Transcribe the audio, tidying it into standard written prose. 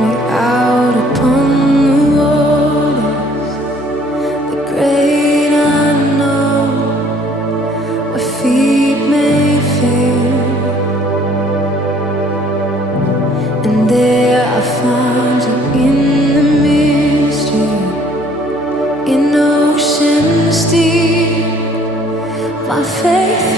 me out upon the waters, the great unknown, where feet may fail. And there I found you in the mystery, in oceans deep. My faith